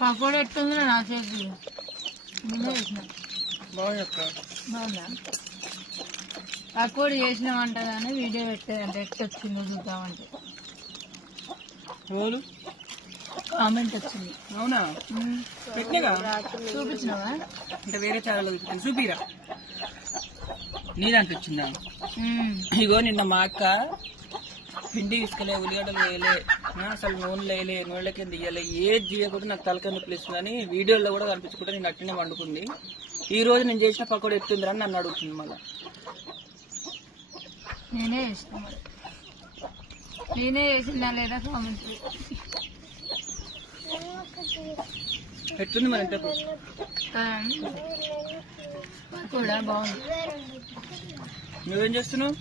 పకోడీ ఎట్టుంది నా చేతి చేసిన బాగుందా పకోడీ చేసినామంట కానీ వీడియో పెట్టేదంటే ఎట్లా వచ్చిందో చూద్దామంటే కామెంట్ వచ్చింది. అవునా? పెట్టినగా చూపించినావా? అంటే వేరే ఛానల్ చూపిరా నీ దాంట్లో వచ్చిందా? ఇగో నిన్న మా అక్క పిండి తీసుకెళ్ళే ఉల్లిగడ్డలు వేయలే, అసలు నూనెలు వేయలే, నూనెల కింద తీయలే, ఏది తీయకుండా నాకు తలకాయ నొప్పి ఇస్తుందని వీడియోలో కూడా కనిపించకుండా నేను అట్టినే వండుకుంది. ఈ రోజు నేను చేసిన పకోడీ ఎత్తుందిరా అని నన్ను అడుగుతుంది. మళ్ళీ నేనే చేసిందా లేదా కామెంట్ ఎట్లుంది మరి? ఎంత కూడా బాగుంది. నువ్వేం చేస్తున్నావు?